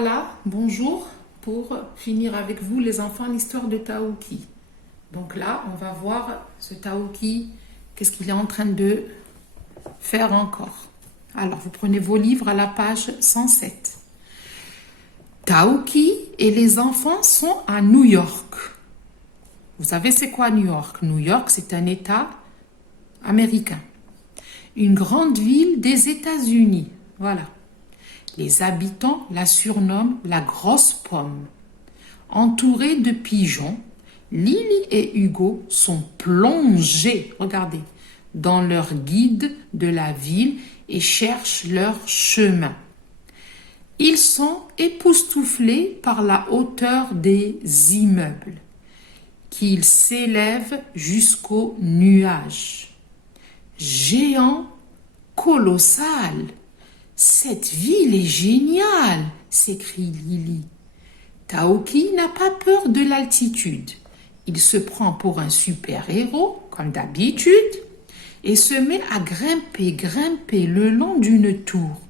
Voilà, bonjour, pour finir avec vous les enfants l'histoire de Taouki. Donc là, on va voir ce Taouki, qu'est-ce qu'il est en train de faire encore. Alors, vous prenez vos livres à la page 107. Taouki et les enfants sont à New York. Vous savez c'est quoi New York? New York, c'est un État américain. Une grande ville des États-Unis. Voilà. Les habitants la surnomment la grosse pomme. Entourés de pigeons, Lily et Hugo sont plongés, regardez, dans leur guide de la ville et cherchent leur chemin. Ils sont époustouflés par la hauteur des immeubles, qu'ils s'élèvent jusqu'aux nuages. Géant, colossal, cette ville est géniale, s'écrie Lily. Taouki n'a pas peur de l'altitude. Il se prend pour un super-héros, comme d'habitude, et se met à grimper le long d'une tour.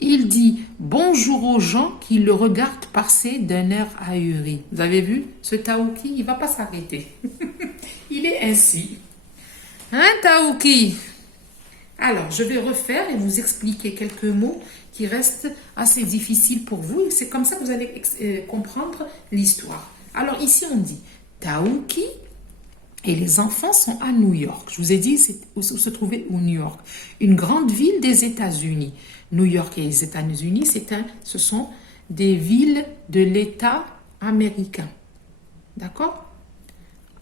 Il dit bonjour aux gens qui le regardent passer d'un air ahuri. Vous avez vu, ce Taouki, il ne va pas s'arrêter. Il est ainsi. Hein, Taouki? Alors, je vais refaire et vous expliquer quelques mots qui restent assez difficiles pour vous. C'est comme ça que vous allez comprendre l'histoire. Alors, ici, on dit Taouki et les enfants sont à New York. Je vous ai dit où se trouvait New York. Une grande ville des États-Unis. New York et les États-Unis, ce sont des villes de l'État américain. D'accord?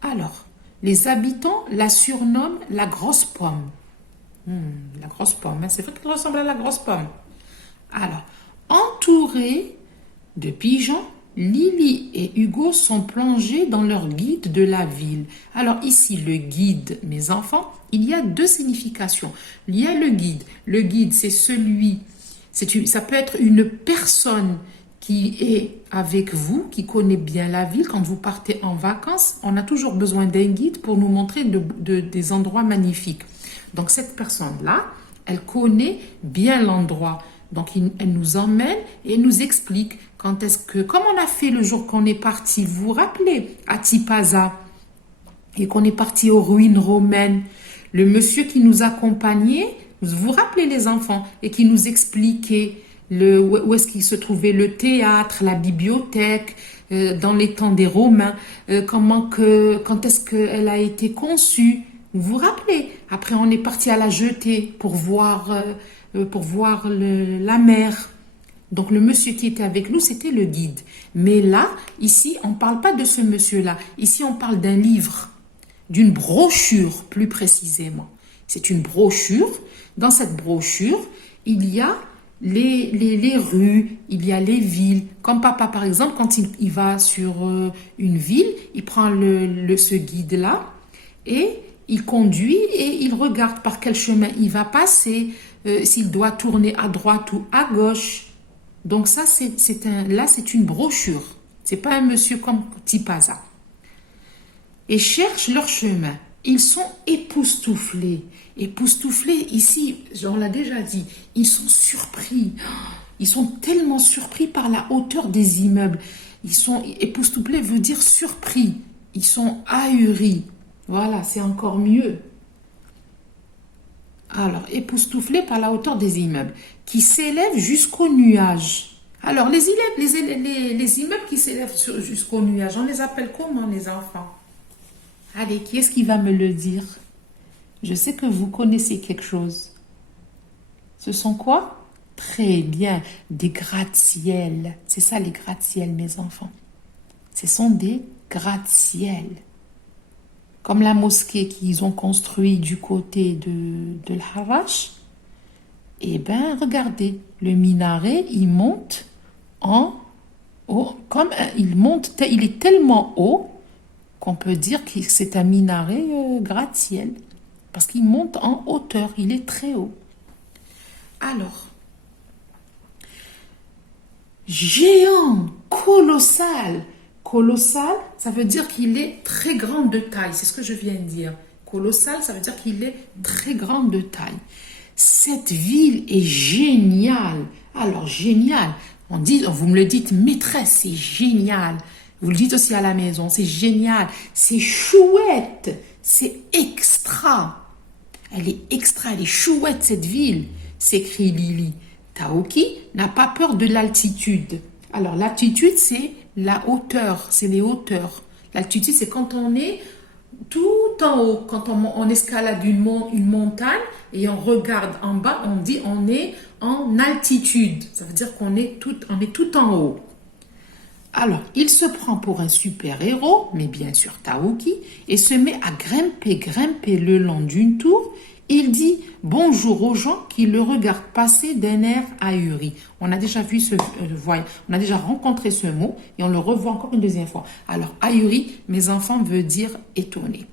Alors, les habitants la surnomment la grosse pomme. La grosse pomme, hein? C'est vrai qu'elle ressemble à la grosse pomme. Alors, entourés de pigeons, Lily et Hugo sont plongés dans leur guide de la ville. Alors ici, le guide, mes enfants, il y a deux significations. Il y a le guide. Le guide, c'est ça peut être une personne qui est avec vous, qui connaît bien la ville. Quand vous partez en vacances, on a toujours besoin d'un guide pour nous montrer des endroits magnifiques. Donc cette personne-là, elle connaît bien l'endroit. Donc elle nous emmène et nous explique comme on a fait le jour qu'on est parti, vous vous rappelez, à Tipaza, et qu'on est parti aux ruines romaines. Le monsieur qui nous accompagnait, vous vous rappelez les enfants, et qui nous expliquait où est-ce qu'il se trouvait le théâtre, la bibliothèque, dans les temps des Romains, quand est-ce qu'elle a été conçue. Vous vous rappelez? Après, on est parti à la jetée pour voir la mer. Donc, le monsieur qui était avec nous, c'était le guide. Mais là, ici, on ne parle pas de ce monsieur-là. Ici, on parle d'un livre, d'une brochure, plus précisément. C'est une brochure. Dans cette brochure, il y a les rues, il y a les villes. Comme papa, par exemple, quand il va sur une ville, il prend ce guide-là et il conduit et il regarde par quel chemin il va passer, s'il doit tourner à droite ou à gauche. Donc ça, c'est une brochure. C'est pas un monsieur comme Tipaza. Et cherchent leur chemin. Ils sont époustouflés. Époustouflés, ici, on l'a déjà dit, ils sont surpris. Ils sont tellement surpris par la hauteur des immeubles. Ils sont époustouflés, veut dire surpris. Ils sont ahuris. Voilà, c'est encore mieux. Alors, époustouflés par la hauteur des immeubles, qui s'élèvent jusqu'aux nuages. Alors, les immeubles qui s'élèvent jusqu'aux nuages, on les appelle comment, les enfants? Allez, qui est-ce qui va me le dire? Je sais que vous connaissez quelque chose. Ce sont quoi? Très bien, des gratte-ciels. C'est ça, les gratte-ciels, mes enfants. Ce sont des gratte-ciels. Comme la mosquée qu'ils ont construite du côté de l'Harash, eh bien, regardez, le minaret, il monte en haut, il est tellement haut qu'on peut dire que c'est un minaret gratte-ciel, parce qu'il monte en hauteur, il est très haut. Alors, géant, colossal. Colossal, ça veut dire qu'il est très grand de taille. C'est ce que je viens de dire. Colossal, ça veut dire qu'il est très grand de taille. Cette ville est géniale. Alors, génial. On dit, vous me le dites, maîtresse, c'est génial. Vous le dites aussi à la maison, c'est génial, c'est chouette, c'est extra. Elle est extra, elle est chouette cette ville, s'écrit Lily. Taoki n'a pas peur de l'altitude. Alors l'altitude, c'est la hauteur, c'est les hauteurs. L'altitude, c'est quand on est tout en haut, quand on escalade une montagne et on regarde en bas, on dit on est en altitude. Ça veut dire qu'on est tout en haut. Alors, il se prend pour un super-héros, mais bien sûr Taoki, et se met à grimper le long d'une tour. Il dit bonjour aux gens qui le regardent passer d'un air ahuri. On a déjà vu on a déjà rencontré ce mot et on le revoit encore une deuxième fois. Alors, ahuri, mes enfants, veut dire étonné.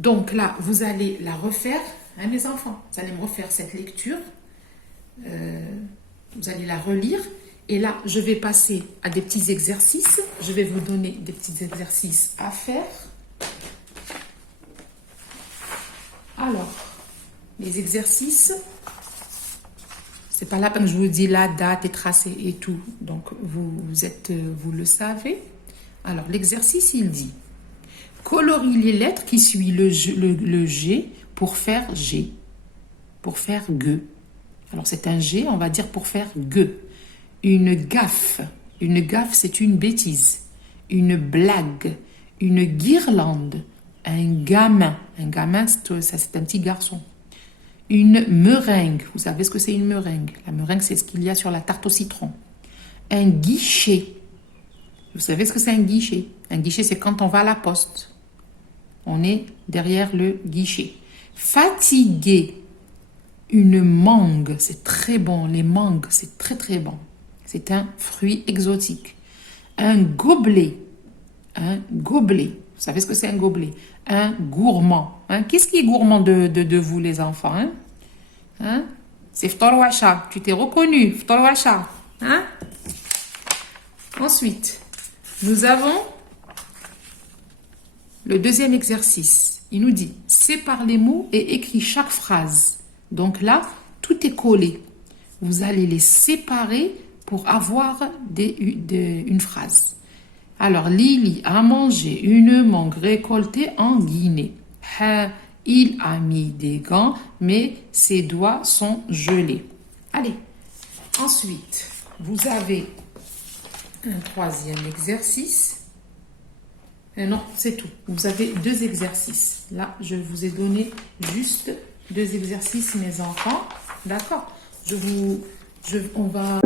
Donc là, vous allez la refaire, hein, mes enfants, vous allez me refaire cette lecture. Vous allez la relire. Et là, je vais passer à des petits exercices. Je vais vous donner des petits exercices à faire. Alors, les exercices, c'est pas la peine que je vous dis la date est tracée et tout. Donc, vous le savez. Alors, l'exercice, il dit colorie les lettres qui suivent le G pour faire G, pour faire G. Alors, c'est un G, on va dire pour faire G. Une gaffe, c'est une bêtise. Une blague, une guirlande, un gamin, c'est un petit garçon. Une meringue, vous savez ce que c'est une meringue? La meringue, c'est ce qu'il y a sur la tarte au citron. Un guichet, vous savez ce que c'est un guichet? Un guichet, c'est quand on va à la poste. On est derrière le guichet. Fatigué, une mangue, c'est très bon. Les mangues, c'est très très bon. C'est un fruit exotique. Un gobelet. Vous savez ce que c'est un gobelet? Un gourmand. Qu'est-ce qui est gourmand de vous, les enfants? C'est Ftorwacha. Tu t'es reconnu, Ftorwacha. Ensuite, nous avons le deuxième exercice. Il nous dit, sépare les mots et écris chaque phrase. Donc là, tout est collé. Vous allez les séparer pour avoir une phrase. Alors, Lily a mangé une mangue récoltée en Guinée. Il a mis des gants, mais ses doigts sont gelés. Allez, ensuite, vous avez un troisième exercice. Non, c'est tout. Vous avez deux exercices. Là, je vous ai donné juste deux exercices, mes enfants. D'accord? On va...